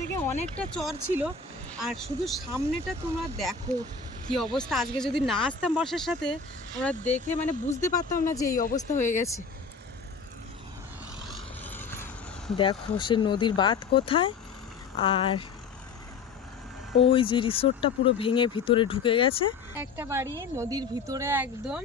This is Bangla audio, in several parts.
থেকে অনেকটা চর ছিল। আর শুধু সামনেটা তোমরা দেখো কি অবস্থা। আজকে যদি না আসতাম বর্ষার সাথে, আমরা দেখে মানে বুঝতে পারতাম না যে এই অবস্থা হয়ে গেছে। দেখো সে নদীর বাঁধ কোথায়, আর ওই যে রিসোর্টটা পুরো ভেঙে ভিতরে ঢুকে গেছে। একটা বাড়ি নদীর ভিতরে একদম,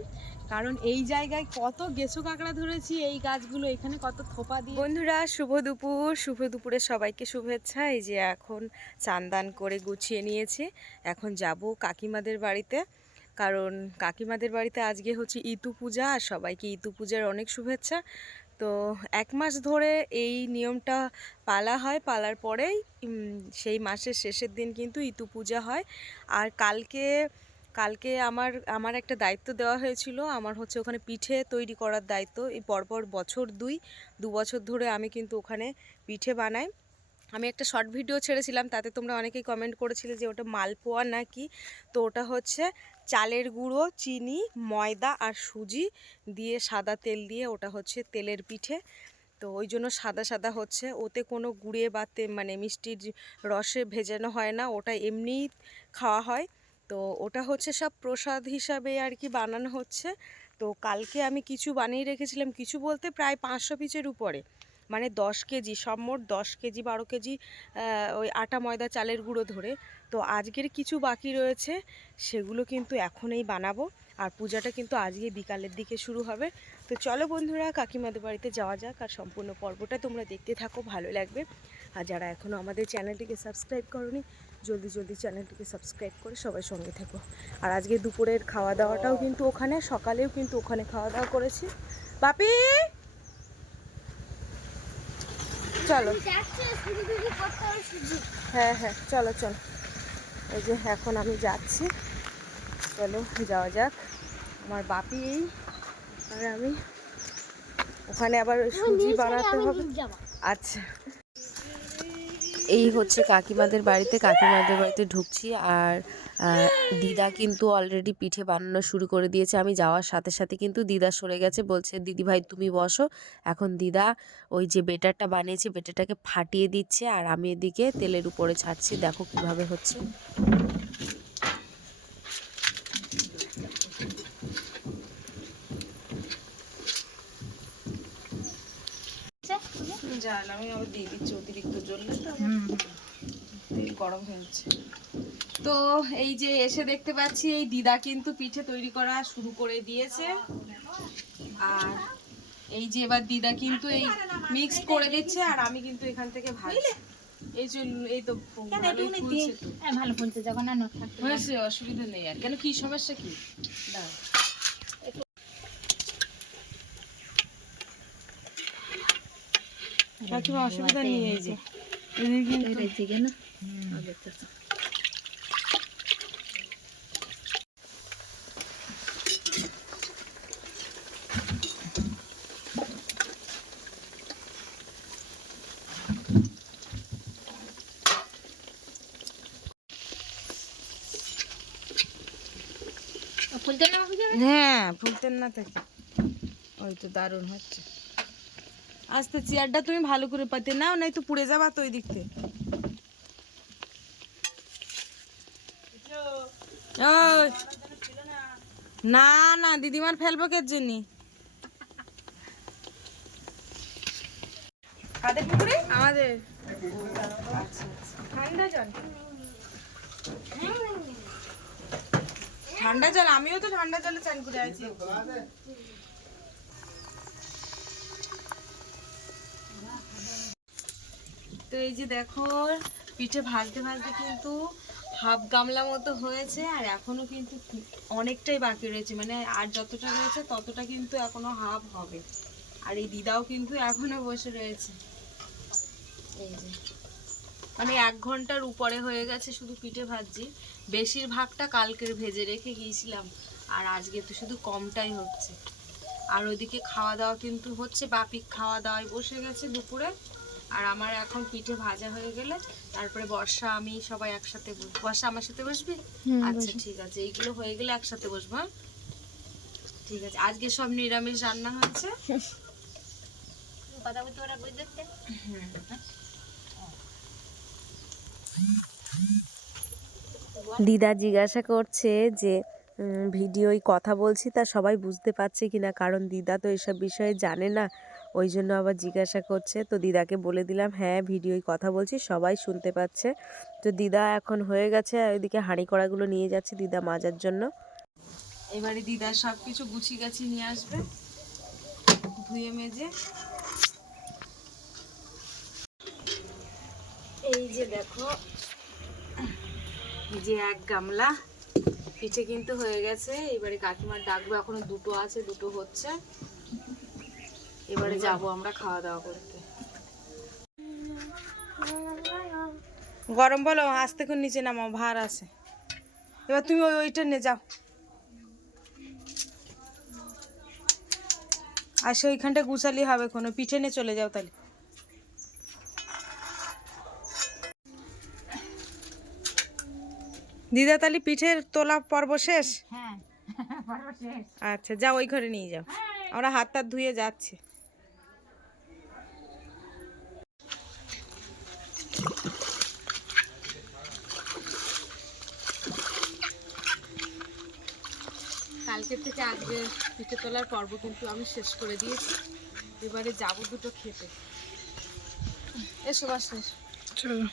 কারণ এই জায়গায় কত গেছো কাঁকড়া ধরেছি, এই গাছগুলো এখানে কত থোপা দিয়ে। বন্ধুরা শুভ দুপুরে সবাইকে শুভেচ্ছা। এই যে এখন চান করে গুছিয়ে নিয়েছি, এখন যাব কাকিমাদের বাড়িতে, কারণ কাকিমাদের বাড়িতে আজকে হচ্ছে ইতু পূজা, আর সবাইকে ইতু পূজার অনেক শুভেচ্ছা। তো 1 মাস ধরে এই নিয়মটা পালা হয়, পালার পরেই সেই মাসের শেষের দিন কিন্তু ইতু পূজা হয়। আর কালকে আমার একটা দায়িত্ব দেওয়া হয়েছিল, আমার হচ্ছে ওখানে পিঠে তৈরি করার দায়িত্ব। এই পরপর দু বছর ধরে আমি কিন্তু ওখানে পিঠে বানাই। আমি একটা শর্ট ভিডিও ছেড়েছিলাম, তাতে তোমরা অনেকেই কমেন্ট করেছিলে যে ওটা মালপোয়া নাকি। তো ওটা হচ্ছে চালের গুঁড়ো, চিনি, ময়দা আর সুজি দিয়ে সাদা তেল দিয়ে ওটা হচ্ছে তেলের পিঠে। তো ওই জন্য সাদা সাদা হচ্ছে, ওতে কোনো গুঁড়ে বা মানে মিষ্টির রসে ভেজানো হয় না, ওটা এমনিই খাওয়া হয়। তো ওটা হচ্ছে সব প্রসাদ হিসাবে আর কি বানানো হচ্ছে। তো কালকে আমি কিছু বানিয়ে রেখেছিলাম, কিছু বলতে প্রায় 500 পিচের উপরে, মানে 10 কেজি, সব মোট 10 কেজি 12 কেজি ওই আটা ময়দা চালের গুঁড়ো ধরে। তো আজকের কিছু বাকি রয়েছে, সেগুলো কিন্তু এখনই বানাবো। আর পূজাটা কিন্তু আজকে বিকালের দিকে শুরু হবে। তো চলো বন্ধুরা কাকিমাদের বাড়িতে যাওয়া যাক, আর সম্পূর্ণ পর্বটা তোমরা দেখতে থাকো, ভালো লাগবে। আর যারা এখনও আমাদের চ্যানেলটিকে সাবস্ক্রাইব করোনি, জলদি চ্যানেলটিকে সাবস্ক্রাইব করে সবাই সঙ্গে থেকো। আর আজকে দুপুরের খাওয়া দাওয়াটাও কিন্তু ওখানে, সকালেও কিন্তু ওখানে খাওয়া দাওয়া করেছি। বাপি চলো, হ্যাঁ চলো। এই যে এখন আমি যাচ্ছি, চলো যাওয়া যাক। আমার বাপি আর আমি, ওখানে আবার সুজি বানাতে হবে। আচ্ছা, এই হচ্ছে কাকিমাদের বাড়িতে ঢুকছি। আর দিদা কিন্তু অলরেডি পিঠে বানানো শুরু করে দিয়েছে। আমি যাওয়ার সাথে সাথে কিন্তু দিদা সরে গেছে, বলছে দিদি ভাই তুমি বসো। এখন দিদা ওই যে বেটারটা বানিয়েছে, বেটারটাকে ফাটিয়ে দিচ্ছে, আর আমি এদিকে তেলের উপরে ছাড়ছি। দেখো কিভাবে হচ্ছে। জাল আমি আবার দিয়ে দিচ্ছি, অতিরিক্ত জ্বললে তো তেল গরম হয়ে যাচ্ছে। তো এই যে এসে দেখতে পাচ্ছি এই দিদা কিন্তু পিঠে তৈরি করা শুরু করে দিয়েছে। আর এই যে এবার দিদা কিন্তু এই মিক্স করে দিচ্ছে, আর আমি কিন্তু এখান থেকে ভাজছি। এই তো ভালো ফুলছে, যখন হয়েছে অসুবিধা নেই। আর কেন, কি সমস্যা কি? কাকিমা অসুবিধা নেই, এই যে হ্যাঁ ফুলতেন না থাকে। ওই তো দারুণ হচ্ছে। আস্তে চেয়ারটা তুমি ভালো করে পাতে নাও, নাই তো পুড়ে যাবা তো ওই দিক থেকে। না না দিদিমার ফেলবো কে জন্য? কাদের পুকুরে? আমাদের। ঠান্ডা জল, ঠান্ডা জল, আমিও তো ঠান্ডা জলে চান করে আছি। তো এই যে দেখো পিঠে ভাজতে ভাজতে কিন্তু হাফ গামলা মতো হয়েছে, আর এখনো কিন্তু অনেকটাই বাকি রয়েছে, মানে আর যতটা রয়েছে ততটা কিন্তু এখনো হাফ হবে। আর এই দিদাও কিন্তু এখনো বসে রয়েছে। এই যে মানে 1 ঘন্টার উপরে হয়ে গেছে শুধু পিঠে ভাজছি। বেশিরভাগটা কালকের ভেজে রেখে গিয়েছিলাম, আর আজকে তো শুধু কমটাই হচ্ছে। আর ওইদিকে খাওয়া দাওয়া কিন্তু হচ্ছে, বাপি খাওয়া দাওয়ায় বসে গেছে দুপুরে। আর আমার এখন পিঠে ভাজা হয়ে গেলে তারপরে বর্ষা আমি সবাই একসাথে বসবো। বর্ষা আমার সাথে বসবি? আচ্ছা ঠিক আছে, এইগুলো হয়ে গেলে একসাথে বসবো। হ্যাঁ ঠিক আছে। আজকে সব নিরামিষ রান্না হয়েছে। দিদা জিজ্ঞাসা করছে যে ভিডিওয় কথা বলছি তা সবাই বুঝতে পারছে কিনা, কারণ দিদা তো এসব বিষয়ে জানে না, ওই জন্য আবার জিজ্ঞাসা করছে। তো দিদাকে বলে দিলাম হ্যাঁ ভিডিওয় কথা বলছি, সবাই শুনতে পাচ্ছে। তো দিদা এখন হয়ে গেছে, আর ওইদিকে হাঁড়ি কড়াগুলো নিয়ে যাচ্ছে দিদা মাজার জন্য। এবারে দিদা সব কিছু গুছিয়ে গাছিয়ে নিয়ে আসবে ধুয়ে মেজে। এই যে দেখো, এই যে এক গামলা পিঠে কিন্তু হয়ে গেছে। এবারে কাকিমার ডাকবো, এখনো দুটো আছে, দুটো হচ্ছে। এবারে যাব আমরা খাওয়া দাওয়া করতে। গরম বলো, আস্তে করে নিচে নামাও, ভার আছে। এবার তুমি ওইটা নিয়ে যাও, আর ওইখানটা গুছালি হবে, কোনো পিঠে নিয়ে চলে যাও তাহলে। দিদা তাহলে পিঠের তোলা পর্ব শেষ? হ্যাঁ পর্ব শেষ। আচ্ছা যাও, ওই ঘরে নিয়ে যাও, আমরা হাত টাত ধুয়ে যাচ্ছি। কালকের থেকে আজকে পিঠে তোলার পর্ব কিন্তু আমি শেষ করে দিয়েছি। এবারে যাবো দুটো খেতে। এসো বাসা এসো, চলো।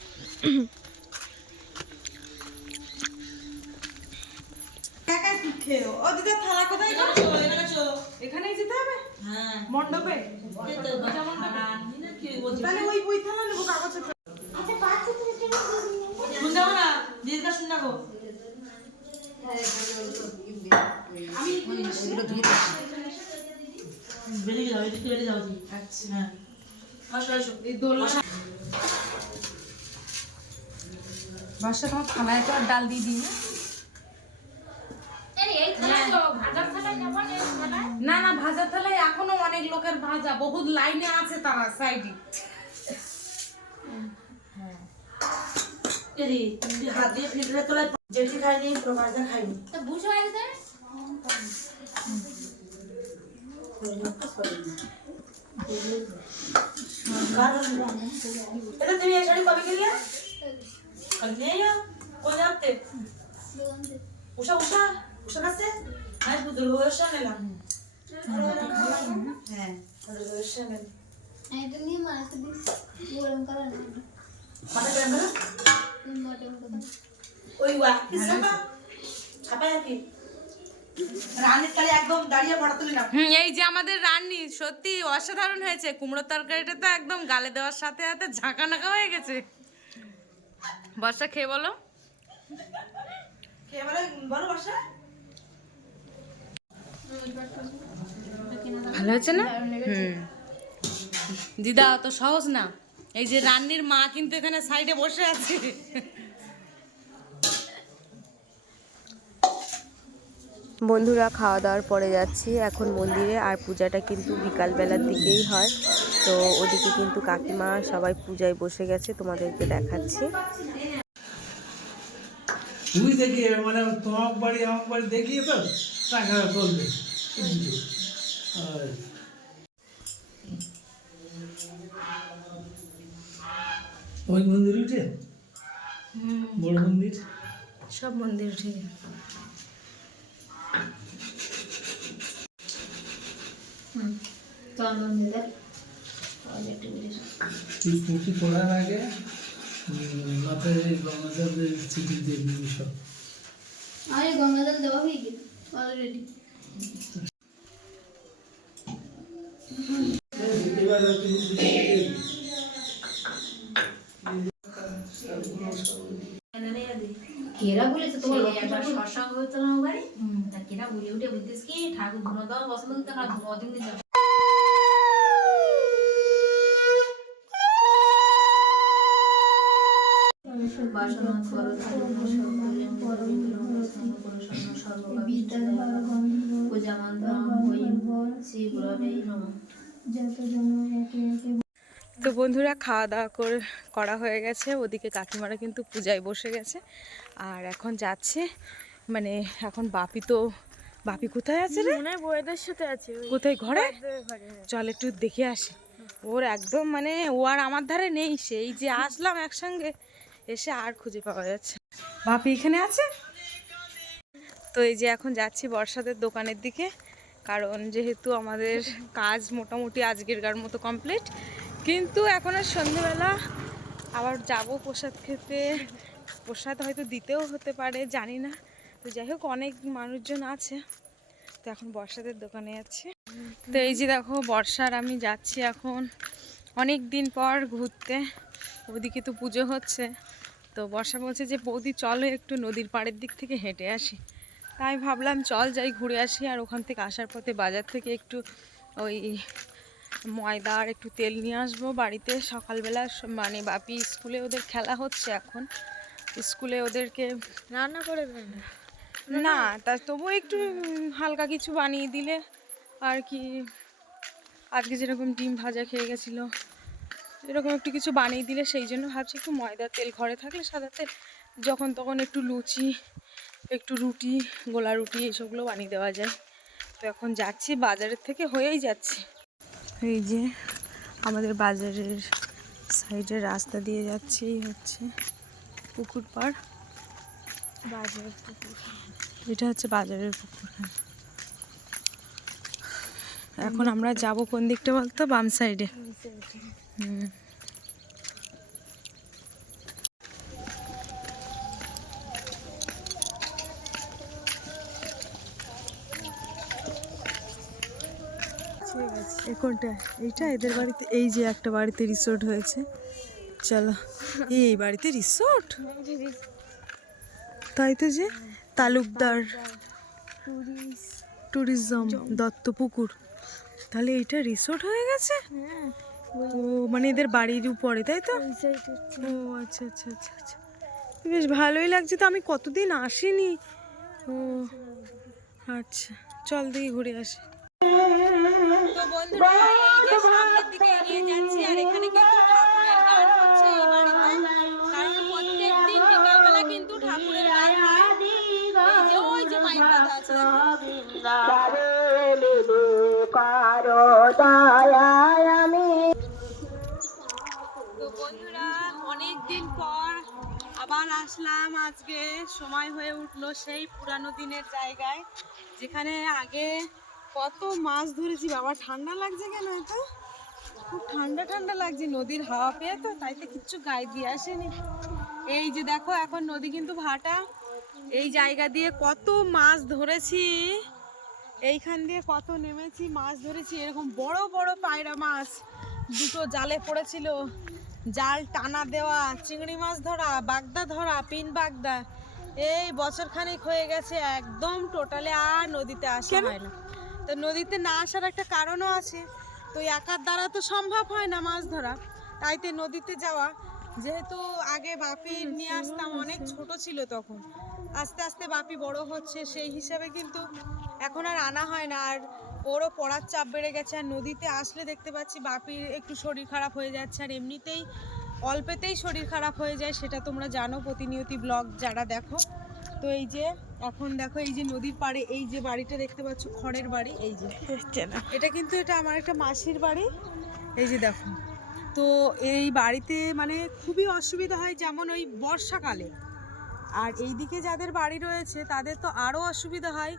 এখানেই যেতে হবে মণ্ডপে? তাহলে ওই বই থালা নেবো, কাগজ শুনজাও না, দিদিটা শুন না গো। আমি বেরিয়ে যাও, এদিকে বেরিয়ে যাও। আচ্ছা হ্যাঁ, আসো আসো। এই দোলনা বাসা তোমার থালায় তো আর ডাল দিয়ে দিই না। না ভাজার থালায় এখনো অনেক লোকের ভাজা, বহুত লাইনে আছে তারা সাইডে। হাত দিয়ে ফিল্টারে তোলা জেঠি খাইনি, ভাজা খাইনি। এটা তুমি এই শাড়ি কবে কিনলে? কোন যাতে উষা উষা উষা কাছে আজ দুর্গা নিলাম। হ্যাঁ দুর্গা নিলাম। এটা নিয়ে মারতে দিস গরম করা না, মাথা গরম করো। ওই ওয়া কিসবা ছাপায় কি রান্নার কালে একদম দাঁড়িয়ে ফটো তুলে নাও। এই যে আমাদের রান্নি সত্যি অসাধারণ হয়েছে। কুমড়োর তরকারিটা তো একদম গালে দেওয়ার সাথে সাথে ঝাঁকা নাকা হয়ে গেছে। বর্ষা খেয়ে বলো, খেয়ে বলো, বলো বর্ষা। ভালো হয়েছে না? দিদা অত সহজ না। এই যে রান্নির মা কিন্তু এখানে সাইডে বসে আছে। বন্ধুরা খাওয়া দাওয়ার পরে যাচ্ছি এখন মন্দিরে, আর পূজাটা কিন্তু বিকালবেলার দিকেই হয়। তো ওদিকে কিন্তু কাকিমা সবাই পূজায় বসে গেছে, তোমাদেরকে দেখাচ্ছি। তুই দেখি মানে তোমার বাড়ি আমার বাড়ি দেখিয়ে তো টাকা করবে। ওই মন্দির উঠে বড় মন্দির, সব মন্দির উঠে পুঁটি পড়ার আগে মাথায় গঙ্গাধর চিঠি দিয়ে দিবি সব। আরে গঙ্গা জল দেওয়া হয়ে গেছে অলরেডি। কেরা বলেছে তোমার একবার সৎসঙ্গ হতো না বাড়ি, তা কেরা বলে উঠে বলতেছ কি ঠাকুর ধুনো দাও পছন্দ করতে না ধুনো দিন দিন। তো বন্ধুরা খাওয়া দাওয়া করা হয়ে গেছে, ওদিকে কাকিমারা কিন্তু পূজায় বসে গেছে। আর এখন যাচ্ছে, মানে এখন বাপি কোথায় আছে রে? বউয়েদের সাথে আছে। কোথায়? ঘরে? চল একটু দেখে আসি। ওর একদম মানে ও আর আমার ধারে নেই, সেই যে আসলাম একসঙ্গে এসে আর খুঁজে পাওয়া যাচ্ছে। বাপি এখানে আছে। তো এই যে এখন যাচ্ছি বর্ষাদের দোকানের দিকে, কারণ যেহেতু আমাদের কাজ মোটামুটি আজকেরকার মতো কমপ্লিট, কিন্তু এখন আর সন্ধ্যেবেলা আবার যাব প্রসাদ খেতে। প্রসাদ হয়তো দিতেও হতে পারে, জানি না। তো যাই হোক, অনেক মানুষজন আছে। তো এখন বর্ষাদের দোকানে যাচ্ছি। তো এই যে দেখো বর্ষার আমি যাচ্ছি এখন অনেক দিন পর ঘুরতে। ওদিকে তো পুজো হচ্ছে। তো বর্ষা বলছে যে বৌদি চলো একটু নদীর পাড়ের দিক থেকে হেঁটে আসি। তাই ভাবলাম চল যাই ঘুরে আসি। আর ওখান থেকে আসার পথে বাজার থেকে একটু ওই ময়দা আর একটু তেল নিয়ে আসবো বাড়িতে। সকালবেলা মানে বাপি স্কুলে ওদের খেলা হচ্ছে এখন, স্কুলে ওদেরকে রান্না করে দেন না, তা তবুও একটু হালকা কিছু বানিয়ে দিলে আর কি। আজকে যেরকম ডিম ভাজা খেয়ে গেছিলো, এরকম একটু কিছু বানিয়ে দিলে, সেই জন্য ভাবছি একটু ময়দা তেল ঘরে থাকলে সাদা তেল, যখন তখন একটু লুচি, একটু রুটি, গোলা রুটি এসবগুলো বানিয়ে দেওয়া যায়। তো এখন যাচ্ছি বাজারের থেকে, হয়েই যাচ্ছি। এই যে আমাদের বাজারের সাইডের রাস্তা দিয়ে যাচ্ছি, হচ্ছে পুকুর পাড়। বাজারের পুকুর, এটা হচ্ছে বাজারের পুকুর। এখন আমরা যাব কোন দিকটা বলতো? বাম সাইডে। কোনটা? এইটা এদের বাড়িতে, এই যে একটা বাড়িতে রিসোর্ট হয়েছে। চলো, এই বাড়িতে রিসোর্ট, তাই তো, যে তালুকদার ট্যুরিজম দত্তপুকুর, তাহলে এইটা রিসোর্ট হয়ে গেছে। ও মানে এদের বাড়ির উপরে, তাই তো? ও আচ্ছা আচ্ছা আচ্ছা আচ্ছা, বেশ ভালোই লাগছে। তো আমি কতদিন আসিনি। ও আচ্ছা, চল দেখি ঘুরে আসি। তো বন্ধুরা, এই যে সামনের দিকে এগিয়ে যাচ্ছি, আর এখানে কিন্তু ঠাকুরের গান হচ্ছে এই বাড়িতে। কারণ প্রত্যেকদিন বিকালবেলা কিন্তু ঠাকুরের গান হয়। এই যে ওই যে মাইক বাঁধা আছে, তো বন্ধুরা অনেক দিন পর আবার আসলাম। আজকে সময় হয়ে উঠলো সেই পুরানো দিনের জায়গায়, যেখানে আগে কত মাছ ধরেছি। বাবা ঠান্ডা লাগছে কেন? এত খুব ঠান্ডা ঠান্ডা লাগছে, নদীর হাওয়া পেয়ে তো, তাই তো কিচ্ছু গায়ে দিয়ে আসেনি। এই যে দেখো এখন নদী কিন্তু ভাটা। এই জায়গা দিয়ে কত মাছ ধরেছি, এইখান দিয়ে কত নেমেছি, মাছ ধরেছি। এরকম বড় বড় পায়রা মাছ দুটো জালে পড়েছিল, জাল টানা দেওয়া, চিংড়ি মাছ ধরা, বাগদা ধরা, পিন বাগদা। এই বছরখানেক হয়ে গেছে একদম টোটালে আর নদীতে আসা হয় না। তো নদীতে না আসার একটা কারণও আছে। তো একার দ্বারা তো সম্ভব হয় না মাছ ধরা, তাই তো নদীতে যাওয়া। যেহেতু আগে বাপি নিয়ে আসতাম, অনেক ছোট ছিল তখন, আস্তে আস্তে বাপি বড় হচ্ছে, সেই হিসাবে কিন্তু এখন আর আনা হয় না। আর ওরও পড়ার চাপ বেড়ে গেছে, আর নদীতে আসলে দেখতে পাচ্ছি বাপির একটু শরীর খারাপ হয়ে যাচ্ছে। আর এমনিতেই অল্পেতেই শরীর খারাপ হয়ে যায়, সেটা তোমরা জানো প্রতিনিয়ত ব্লগ যারা দেখো। তো এই যে এখন দেখো, এই যে নদীর পাড়ে এই যে বাড়িটা দেখতে পাচ্ছ, খড়ের বাড়ি। এই যে এটা কিন্তু এটা আমার একটা মাসির বাড়ি। এই যে দেখো, তো এই বাড়িতে মানে খুবই অসুবিধা হয়, যেমন ওই বর্ষাকালে। আর এইদিকে যাদের বাড়ি রয়েছে তাদের তো আরও অসুবিধা হয়।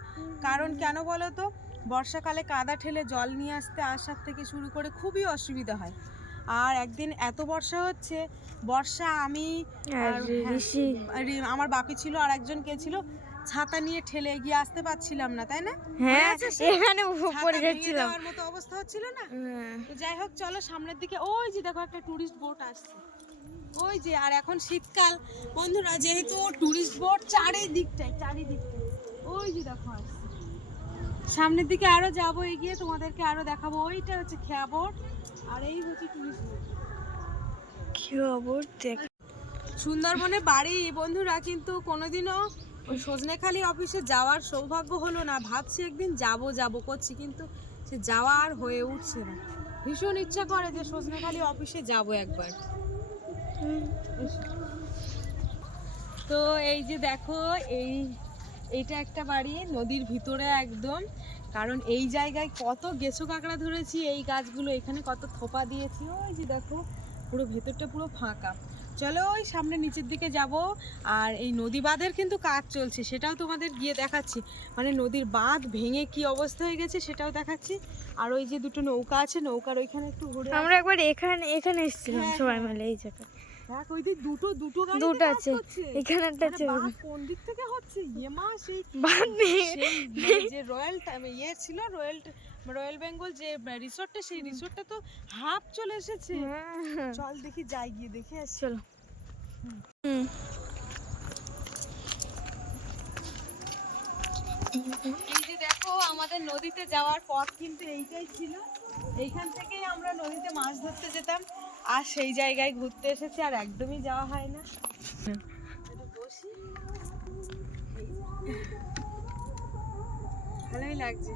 কারণ কেন বলো তো? বর্ষাকালে কাদা ঠেলে জল নিয়ে আসার থেকে শুরু করে খুবই অসুবিধা হয়। আর একদিন এত বর্ষা হচ্ছে, বর্ষা আমি আমার বাপি ছিল আর একজন কে ছিল, ছাতা নিয়ে ঠেলে এগিয়ে আসতে পারছিলাম না, তাই না? হ্যাঁ, এখানে পড়ে যাচ্ছিলাম, আমার মতো অবস্থা হচ্ছিল না। তো যাই হোক, চলো সামনের দিকে। ওই যে দেখো একটা টুরিস্ট বোট আসছে, ওই যে। আর এখন শীতকাল বন্ধুরা, যেহেতু টুরিস্ট বোট চারিদিকটাই, ওই যে দেখো আসছে। সামনের দিকে আরো যাবো এগিয়ে, তোমাদেরকে আরো দেখাবো। ওইটা হচ্ছে খেয়া বোট, আর এই হচ্ছে টুরিস্ট বোট। খেয়া বোট সুন্দরবনে বাড়ি বন্ধুরা, কিন্তু কোনোদিনও ওই সজনেখালি অফিসে যাওয়ার সৌভাগ্য হলো না। ভাবছি একদিন যাব করছি, কিন্তু সে যাওয়া আর হয়ে উঠছে না। ভীষণ ইচ্ছা করে যে সজনেখালি অফিসে যাব একবার। তো এই যে দেখো, এইটা একটা বাড়ি নদীর ভিতরে একদম। কারণ এই জায়গায় কত গেছো কাঁকড়া ধরেছি, এই গাছগুলো এখানে কত থোপা দিয়েছি। ওই যে দেখো, পুরো ভেতরটা পুরো ফাঁকা। চলো ওই সামনে নিচের দিকে যাব। আর এই নদী বাঁধের কিন্তু কাজ চলছে, সেটাও তোমাদের গিয়ে দেখাচ্ছি। মানে নদীর বাঁধ ভেঙে কি অবস্থা হয়ে গেছে সেটাও দেখাচ্ছি। আর ওই যে দুটো নৌকা আছে, নৌকার ওইখানে একটু ঘুরে আমরা একবার এখানে এসেছিলাম হ্যাঁ, সবাই হ্যাঁ। মিলে এই জায়গায়। দেখ ওই দিক দুটো গাড়ি দুটো আছে, এখানে একটা আছে। কোন দিক থেকে হচ্ছে ইয়েমা সেই বাঁধ ভেঙে- সেই মানে যে রয়্যাল ইয়ে ছিল, রয়্যাল বেঙ্গল যে রিসোর্টটা, সেই রিসোর্টটা তো হাফ চলে এসেছে। হ্যাঁ, চল দেখি, যাই গিয়ে দেখে আসি। চলো। এই যে দেখো আমাদের নদীতে যাওয়ার পথ কিন্তু এইটাই ছিল। এইখান থেকেই আমরা নদীতে মাছ ধরতে যেতাম। আর সেই জায়গায় ঘুরতে এসেছি, আর একদমই যাওয়া হয় না। একটু বসি। ভালোই লাগছে।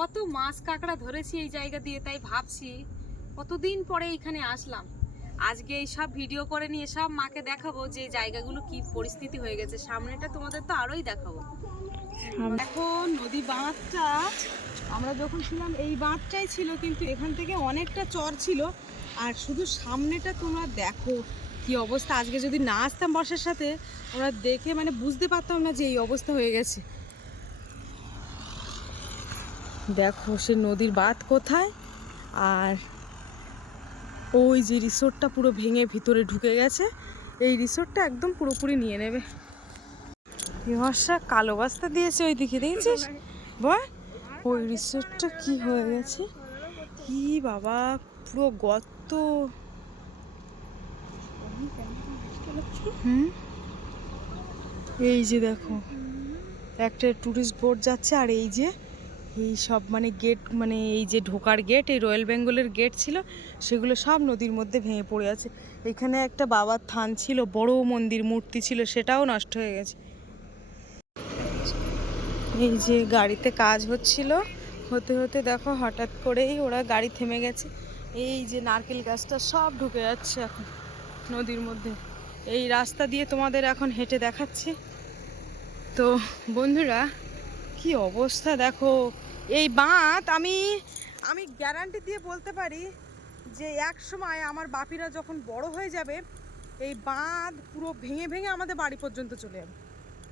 কত মাছ কাঁকড়া ধরেছি এই জায়গা দিয়ে, তাই ভাবছি কতদিন পরে এখানে আসলাম। আজকে এই সব ভিডিও করে নিয়ে সব মাকে দেখাবো যে এই জায়গাগুলো কি পরিস্থিতি হয়ে গেছে। সামনেটা তোমাদের তো আরোই দেখাবো। এখন নদী বাঁধটা আমরা যখন ছিলাম এই বাঁধটাই ছিল, কিন্তু এখান থেকে অনেকটা চর ছিল। আর শুধু সামনেটা তোমরা দেখো কি অবস্থা। আজকে যদি না আসতাম বর্ষার সাথে, আমরা দেখে মানে বুঝতে পারতাম না যে এই অবস্থা হয়ে গেছে। দেখো সে নদীর বাঁধ কোথায়, আর ওই যে রিসোর্টটা পুরো ভেঙে ভিতরে ঢুকে গেছে। এই রিসোর্টটা একদম পুরোপুরি নিয়ে নেবে। বর্ষা কালো বস্তা দিয়েছে ওই দিকে, দেখেছিস বল? ওই রিসোর্টটা কি হয়ে গেছে, কি বাবা পুরো গর্ত। এই যে দেখো একটা টুরিস্ট বোট যাচ্ছে, আর এই যে এই সব মানে গেট, মানে এই যে ঢোকার গেট, এই রয়্যাল বেঙ্গলের গেট ছিল, সেগুলো সব নদীর মধ্যে ভেঙে পড়ে আছে। এখানে একটা বাবার থান ছিল, বড় মন্দির মূর্তি ছিল, সেটাও নষ্ট হয়ে গেছে। এই যে গাড়িতে কাজ হচ্ছিল, হতে হতে দেখো হঠাৎ করেই ওরা গাড়ি থেমে গেছে। এই যে নারকেল গাছটা সব ঢুকে যাচ্ছে এখন নদীর মধ্যে। এই রাস্তা দিয়ে তোমাদের এখন হেঁটে দেখাচ্ছি। তো বন্ধুরা কি অবস্থা দেখো। এই বাঁধ আমি গ্যারান্টি দিয়ে বলতে পারি যে এক সময় আমার বাপিরা যখন বড় হয়ে যাবে, এই বাঁধ পুরো ভেঙে ভেঙে আমাদের বাড়ি পর্যন্ত চলে যাবে।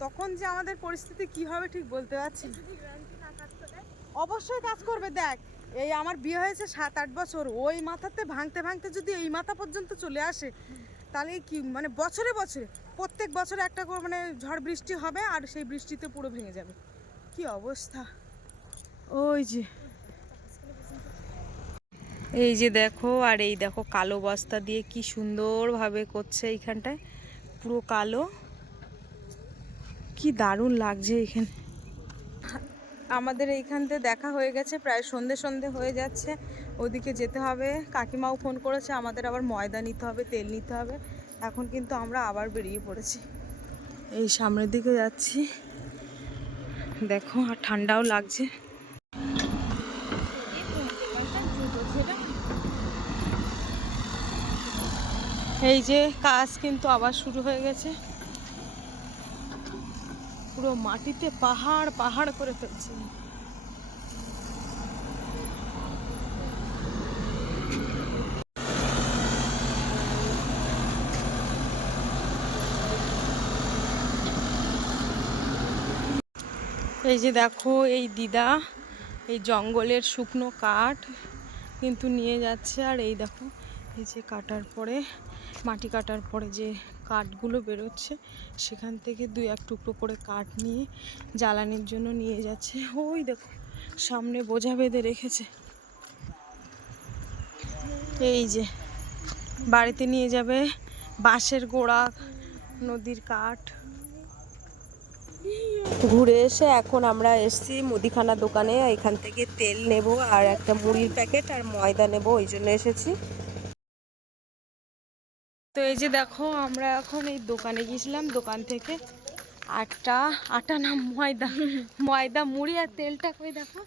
তখন যে আমাদের পরিস্থিতি কি হবে ঠিক বলতে পারছি না। অবশ্যই কাজ করবে। দেখ এই আমার বিয়ে হয়েছে 7-8 বছর, ওই মাথাতে ভাঙতে ভাঙতে যদি এই মাথা পর্যন্ত চলে আসে, তাহলে কি মানে বছরে বছরে প্রত্যেক বছরে একটা করে মানে ঝড় বৃষ্টি হবে, আর সেই বৃষ্টিতে পুরো ভেঙে যাবে। কি অবস্থা। ওই যে এই যে দেখো, আর এই দেখো কালো বস্তা দিয়ে কি সুন্দরভাবে করছে এইখানটায়, পুরো কালো, কি দারুণ লাগছে এখানে। আমাদের এইখানতে দেখা হয়ে গেছে, প্রায় সন্ধে সন্ধে হয়ে যাচ্ছে, ওদিকে যেতে হবে। কাকিমাও ফোন করেছে, আমাদের আবার ময়দা নিতে হবে, তেল নিতে হবে। এখন কিন্তু আমরা আবার বেরিয়ে পড়েছি, এই সামনের দিকে যাচ্ছি। দেখো আর ঠান্ডাও লাগছে। এই যে কাজ কিন্তু আবার শুরু হয়ে গেছে, পুরো মাটিতে পাহাড় পাহাড় করে ফেলছে। এই যে দেখো এই দিদা এই জঙ্গলের শুকনো কাঠ কিন্তু নিয়ে যাচ্ছে। আর এই দেখো এই যে কাটার পরে, মাটি কাটার পরে যে কাঠগুলো বেরোচ্ছে, সেখান থেকে 2-1 টুকরো করে কাঠ নিয়ে জ্বালানির জন্য নিয়ে যাচ্ছে। ওই দেখো সামনে বোঝা বেঁধে রেখেছে। এই যে বাড়িতে নিয়ে যাবে বাঁশের গোড়া, নদীর কাঠ। ঘুরে এসে এখন আমরা এসেছি মুদিখানা দোকানে, এখান থেকে তেল নেব আর একটা মুড়ির প্যাকেট আর ময়দা নেব, ওই জন্য এসেছি। তো এই যে দেখো আমরা এখন এই দোকানে গিয়েছিলাম, দোকান থেকে আটা না ময়দা মুড়ি আর তেলটা কই দেখো।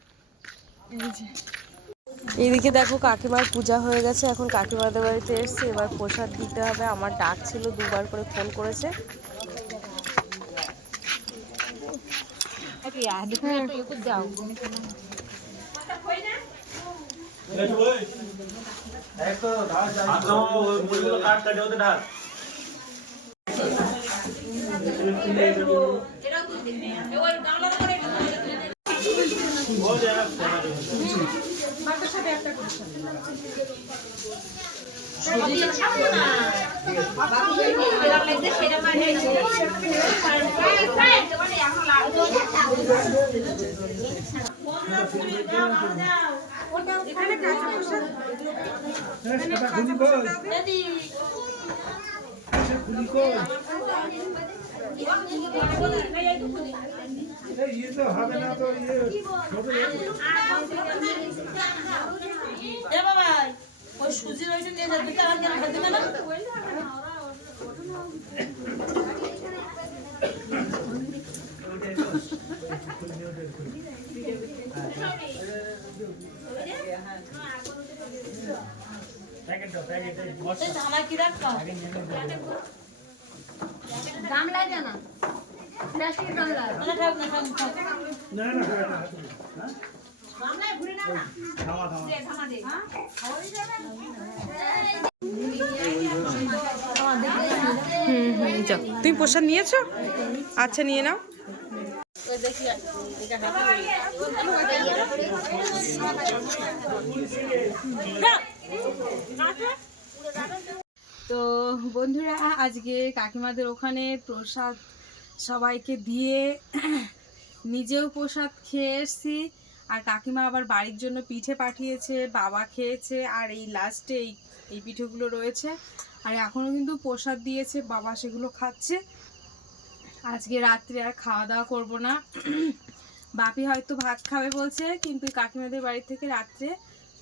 এই যে এইদিকে দেখো কাকিমার পূজা হয়ে গেছে, এখন কাকিমাদের বাড়িতে এসেছি, এবার প্রসাদ দিতে হবে। আমার ডাক ছিল, 2বার করে ফোন করেছে। এখানে কাঁচা প্রসাদ ये तो হবে না তো ये বাবা ওই সুজি রয়েছে নিয়ে যাবে তার কেন খাতে না আমার কি রাখবা গামলায় দে না প্লাস্টিকের গামলা না না থামা থামা যাও তুমি প্রসাদ নিয়েছো? আচ্ছা নিয়ে নাও। তো বন্ধুরা আজকে কাকিমাদের ওখানে প্রসাদ সবাইকে দিয়ে নিজেও প্রসাদ খেয়ে এসছি, আর কাকিমা আবার বাড়ির জন্য পিঠে পাঠিয়েছে, বাবা খেয়েছে, আর এই লাস্টে এই পিঠেগুলো রয়েছে, আর এখনও কিন্তু প্রসাদ দিয়েছে, বাবা সেগুলো খাচ্ছে। আজকে রাত্রে আর খাওয়া দাওয়া করবো না, বাপি হয়তো ভাত খাবে বলছে, কিন্তু কাকিমাদের বাড়ি থেকে রাত্রে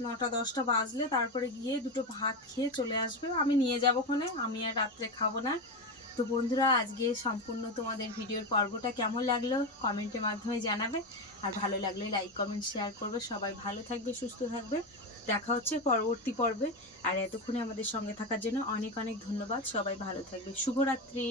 9টা-10টা বাজলে তারপরে গিয়ে দুটো ভাত খেয়ে চলে আসবে। আমি নিয়ে যাবো ওখানে, আমি আর রাত্রে খাবো না। তো বন্ধুরা আজকে সম্পূর্ণ তোমাদের ভিডিওর পর্বটা কেমন লাগলো কমেন্টের মাধ্যমে জানাবে, আর ভালো লাগলে লাইক কমেন্ট শেয়ার করবে। সবাই ভালো থাকবে, সুস্থ থাকবে, দেখা হচ্ছে পরবর্তী পর্বে। আর এতক্ষণে আমাদের সঙ্গে থাকার জন্য অনেক অনেক ধন্যবাদ। সবাই ভালো থাকবে, শুভরাত্রি।